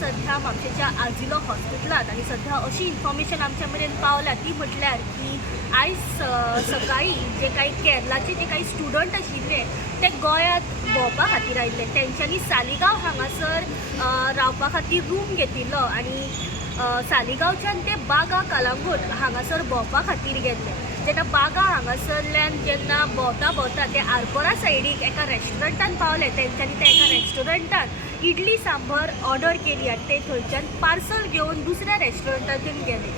सध्या म्हापशेच्या आजिलो हॉस्पिटलात आणि सध्या अशी इन्फॉर्मेशन आमच्या मेरेन पावल्या ती म्हटल्यार की आयज सकाळी जे काही केरळाचे जे काही स्टुडंट आशिल्ले ते गोंयांत भोंवपा खातीर आयिल्ले. तेंच्यांनी सालिगांव हांगासर रावपा खातीर रूम घेतिल्लो आनी सालिगांवच्यान ते बागा कलंगूट हांगासर भोंवपा खातीर गेल्ले. जेन्ना बागा हांगासरल्यान जेन्ना भोंवता ते आरपोरा सायडीक एका रेस्टॉरंटान पावले. तेंच्यांनी त्या एका रेस्टॉरंटान इडली सांबर ऑर्डर केली आनी ते थंयच्यान पार्सल घेवन दुसऱ्या रेस्टॉरंटाचेर गेले.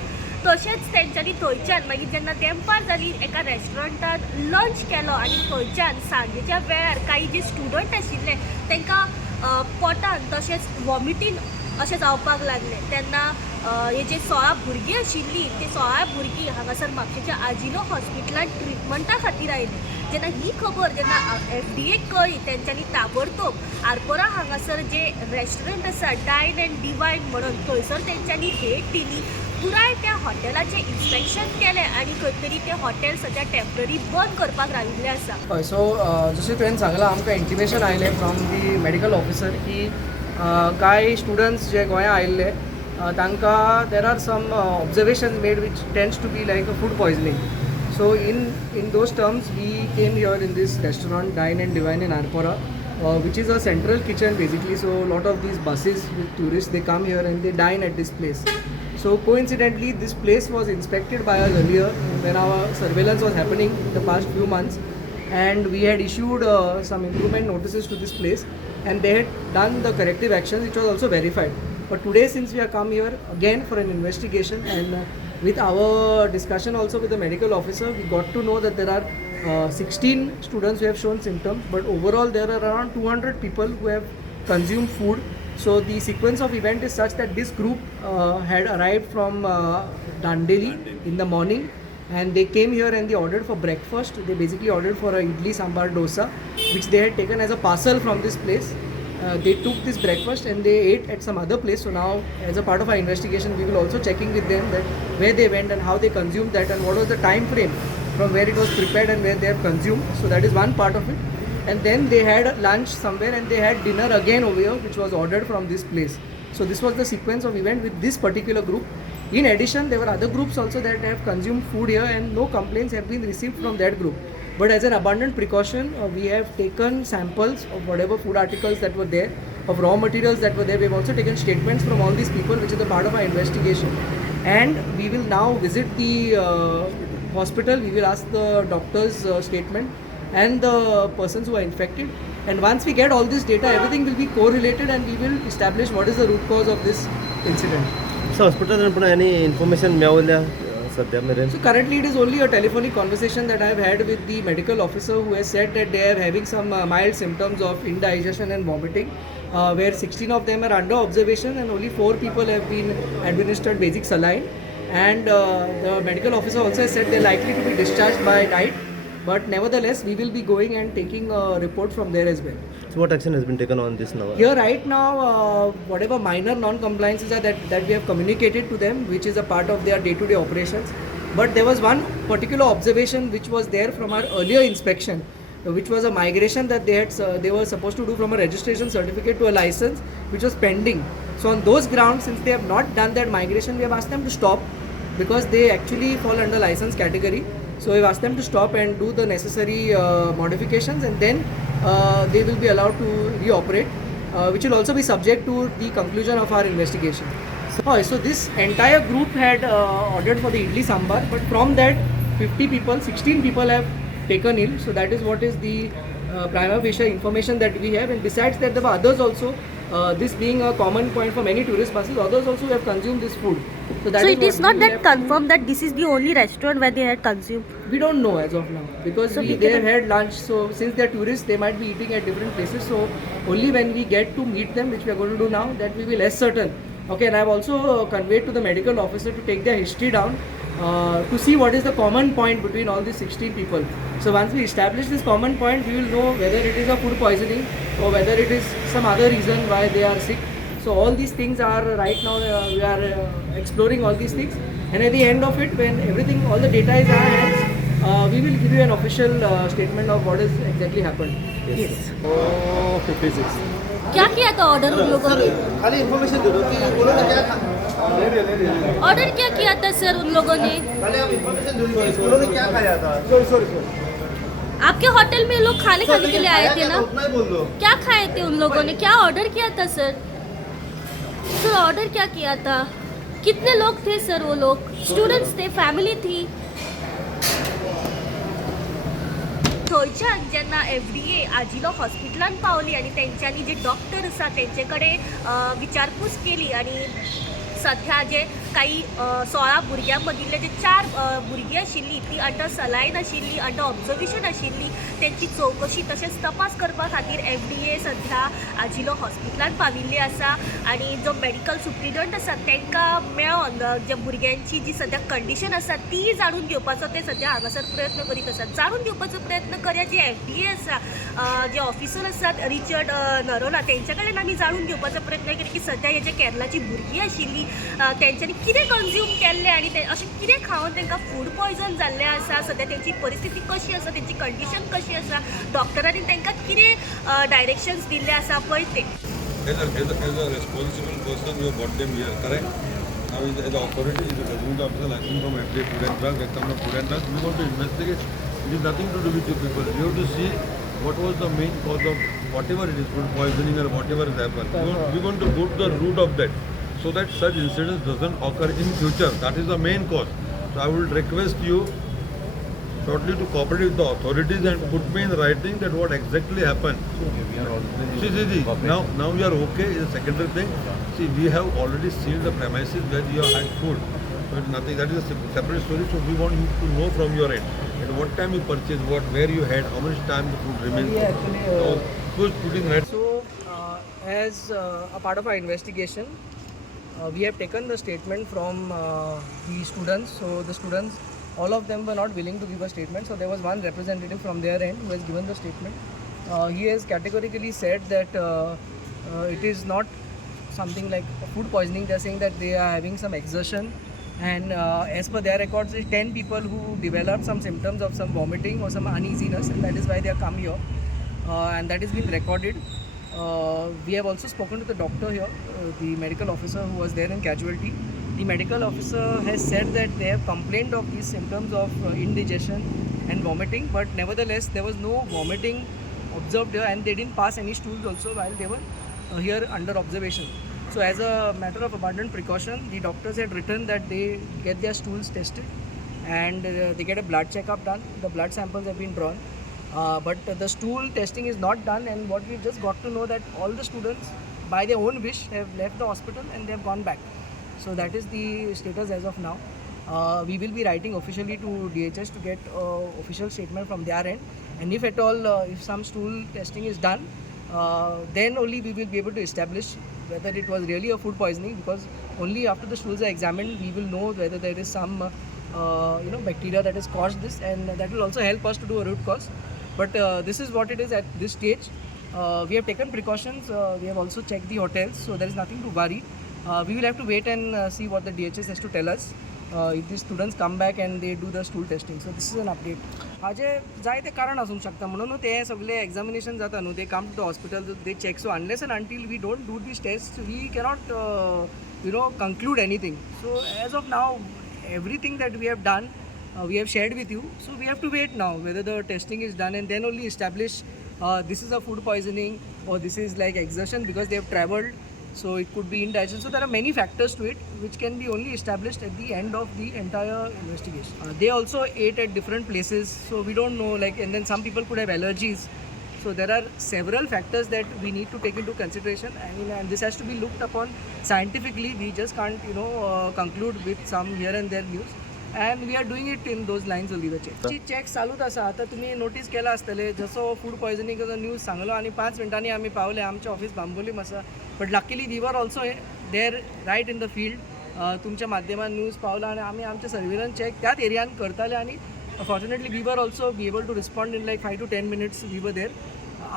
तशेंच तेंच्यांनी थंयच्यान मागीर जेन्ना दनपार जाली एका रेस्टॉरंटात लंच केलो आनी थंयच्यान सांजेच्या वेळार काही जे स्टुडंट आशिल्ले तांकां पोटान तशेंच वॉमिटींग अशें जावपाक लागले. तेन्ना हे जे 16 भुरगीं आशिल्लीं ते 16 भुरगीं हांगासर म्हापशेच्या आजिलो हॉस्पिटलांत ट्रिटमेंटा खातीर आयलीं. जेन्ना ही खबर जेन्ना FDA कळ्ळी तेंच्यांनी ताबडतोब आरपोरा हांगासर जे रेस्टॉरंट आसा डायन एंड डिवायन म्हणून थंयसर तेंच्यांनी भेट दिली. पुराय त्या हॉटेलाचें इन्स्पेक्शन केलें आनी खंय तरी तें हॉटेल सद्या टेम्पररी बंद करपाक राविल्लें आसा. हय, सो जशें तुवें सांगलां आमकां इंटिमेशन आयलें फ्रॉम दी मेडिकल ऑफिसर की कांय स्टुडंट्स जे गोंया आयिल्ले तांकां there are some observations made which tends to be like a food poisoning. So in those terms, we came here in this restaurant, Dine and Divine in Arpora, which is a central kitchen basically. So a lot of these buses with tourists, they come here and they dine at this place. So coincidentally, this place was inspected by us earlier when our surveillance was happening in the past few months, and we had issued some improvement notices to this place, and they had done the corrective actions, which was also verified. But today, since we have come here again for an investigation, and with our discussion also with the medical officer, we got to know that there are 16 students who have shown symptoms, but overall there are around 200 people who have consumed food. So the sequence of event is such that this group had arrived from Dandeli in the morning, and they came here and they ordered for breakfast. They basically ordered for a idli sambar dosa, which they had taken as a parcel from this place. They took this breakfast and they ate at some other place. So now, as a part of our investigation, we will also checking with them that where they went and how they consumed that and what was the time frame from where it was prepared and where they have consumed. So that is one part of it. And then they had lunch somewhere and they had dinner again over here, which was ordered from this place. So this was the sequence of event with this particular group. In addition, there were other groups also that have consumed food here, and no complaints have been received from that group. But as an abundant precaution, we have taken samples of whatever food articles that were there, of raw materials that were there. We have also taken statements from all these people, which is a part of our investigation. And we will now visit the hospital. We will ask the doctor's statement and the persons who are infected. And once we get all this data, everything will be correlated, and we will establish what is the root cause of this incident. So hospital पण any information मेळवल्या सध्या मेरेन? So currently it is only a telephonic conversation that I have had with the medical officer, who has said that they are having some mild symptoms of indigestion and vomiting, where 16 of them are under observation and only 4 people have been administered basic saline. And the medical officer also has said they are likely to be discharged by night, but nevertheless we will be going and taking a report from there as well. So what action has been taken on this now? Here right now, whatever minor non-compliances are that we have communicated to them, which is a part of their day-to-day operations. But there was one particular observation which was there from our earlier inspection, which was a migration that they were supposed to do from a registration certificate to a license, which was pending. So on those grounds, since they have not done that migration, we have asked them to stop, because they actually fall under license category. So we've asked them to stop and do the necessary modifications, and then they will be allowed to reoperate, which will also be subject to the conclusion of our investigation. So this entire group had ordered for the idli sambar, but from that 50 people, 16 people have taken ill. So that is what is the prima facie information that we have. And besides that, there were others also. This being a common point for many tourist buses, others also have consumed this food. So it is not that confirmed that this is the only restaurant where they had consumed? We don't know as of now, because they have had lunch. So since they are tourists, they might be eating at different places. So only when we get to meet them, which we are going to do now, that we will ascertain. Okay, and I have also conveyed to the medical officer to take their history down, to see what is the common point between all these 16 people. So once we establish this common point, we will know whether it is a food poisoning or whether it is some other reason why they are sick. So all these things are right now, we are exploring all these things, and at the end of it, when everything, all the data is in our hands, we will give you an official statement of what has exactly happened. Yes. Oh, 56. क्या किया था order उन लोगों ने? खाली information दे दो कि उन्होंने क्या ऑर्डर क्या किया था सर उन लोगों ने? खाली आप इन्फॉर्मेशन दो कि उन्होंने क्या खाया था। आपके होटल में लोग खाने खाने के लिए आए थे ना? उतना ही बोल दो। क्या खाए थे उन लोगों ने? क्या ऑर्डर किया था सर? सर ऑर्डर क्या किया था? कितने लोग थे सर? वो लोग स्टुडंट्स थे, फॅमिली थी. थंयच्यान जेन्ना FDA आजिलो हॉस्पिटलान पावली आनी तेंच्यांनी जे डॉक्टर आसा तेंचे कडेन विचारपूस केली आनी सध्या जे काही 16 भुरग्यां मदिल्ले जे 4 भुरगीं आशिल्लीं ती अंडर सलायन आशिल्लीं, अंडर ऑब्जर्वेशन आशिल्लीं, तेंची चवकशी तशेंच तपास करपा खातीर FDA सध्या आजिलो हॉस्पिटलान पाविल्ली आसा. आनी जो मेडिकल सुप्रिडंट आसा तांकां मेळोन जे भुरग्यांची जी सध्या कंडिशन आसा ती जाणून घेवपाचो ते सध्या हांगासर प्रयत्न करीत आसात. जाणून घेवपाचो प्रयत्न करया जे FDA आसा, जे ऑफिसर आसात रिचर्ड नरोला तेंच्या कडल्यान आमी जाणून घेवपाचो प्रयत्न केला की सध्या हे जे केरलाची भुरगीं आशिल्लीं तेंच्यांनी कितें कंज्यूम केल्लें आनी ते अशें कितें खावन तांकां फूड पॉयझन जाल्लें आसा, सध्या तेंची परिस्थिती कशी आसा, तेंची कंडिशन कशी आसा, डॉक्टरांनी तांकां कितें डायरेक्शन्स दिल्ले आसा पळय ते. As a responsible person, you have brought them here, correct? Now, as the authority, is the government officer license from FDA Food and Drug, examiner Food and Drug, we want to investigate. It is nothing to do with you people. We have to see what was the main cause of whatever it is, food poisoning or whatever has happened. We want to go to the root of that, so that such incidents doesn't occur in future. That is the main cause. So I would request you totally to cooperate with the authorities and put me in writing that what exactly happened. See. Now we are okay is a secondary thing. See, we have already sealed the premises where you have had food. So it's nothing. That is a separate story. So we want you to know from your end at what time you purchased, where you had, how much time the food remains. We actually, So first put in right. So, as a part of our investigation, we have taken the statement from the students. So the students, all of them were not willing to give a statement. So there was one representative from their end who has given the statement. He has categorically said that it is not something like food poisoning. They are saying that they are having some exertion, and as per their records, 10 people who developed some symptoms of some vomiting or some uneasiness, and that is why they have come here, and that has been recorded. We have also spoken to the doctor here, the medical officer who was there in casualty. The medical officer has said that they have complained of these symptoms of indigestion and vomiting, but nevertheless there was no vomiting observed here, and they didn't pass any stools also while they were here under observation. So as a matter of abundant precaution, the doctors had written that they get their stools tested and they get a blood checkup done. The blood samples have been drawn. But the stool testing is not done, and what we just got to know that all the students by their own wish have left the hospital and they have gone back. So that is the status as of now. We will be writing officially to DHS to get official statement from their end, and if at all if some stool testing is done, then only we will be able to establish whether it was really a food poisoning, because only after the stools are examined we will know whether there is some bacteria that has caused this, and that will also help us to do a root cause. But this is what it is at this stage. We have taken precautions. We have also checked the hotels, so there is nothing to worry. We will have to wait and see what the DHS has to tell us if the students come back and they do the stool testing. So this is an update. हाजे जायते कारण आसूंक शकता, म्हणून ते सगळे examination जाता न्हू, they come to the hospital, they check. So unless and until we don't do this test we cannot conclude anything. So as of now, everything that we have done, we have shared with you. So we have to wait now whether the testing is done, and then only establish this is a food poisoning or this is like exertion because they have traveled. So it could be indigestion. So there are many factors to it which can be only established at the end of the entire investigation. They also ate at different places, so we don't know, and then some people could have allergies. So there are several factors that we need to take into consideration, and this has to be looked upon scientifically. We just can't conclude with some here and there news, and we are doing it in those lines only. The checks चालूच आसा. आता तुम्ही notice केला आसतले, जसो food पॉयझनिंगाचो news सांगलो आणि 5 मिनटांनी आम्ही पावले. आमचे ऑफिस बांबोलीम आसा, but luckily we were also there right in the field. तुमच्या माध्यमान न्यूज पावला आणि आम्ही आमचे सर्विलन्स चेक त्याच एरियान करताले, आणि fortunately we were also be able to respond in 5 to 10 minutes. We were there.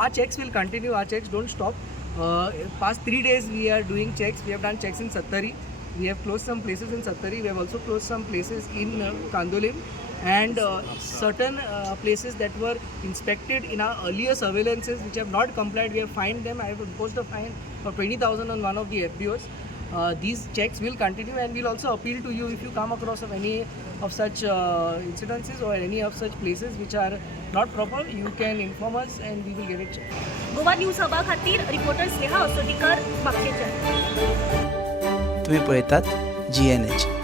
Our checks will continue. Our checks don't stop. Past 3 days we are doing checks. We have done checks in Sattari. We have closed some places in Sattari. We have also closed some places in Kandolim. And certain places that were inspected in our earlier surveillances which have not complied, we have fined them. I have imposed a fine of 20,000 on one of the FBOs. These checks will continue, and we'll also appeal to you if you come across of any of such incidences or any of such places which are not proper, you can inform us and we will get it checked. Goa news हबा खातीर reporter Sneha असोटीकर म्हापशेंच्यान. तुम्ही पळयतात GNH.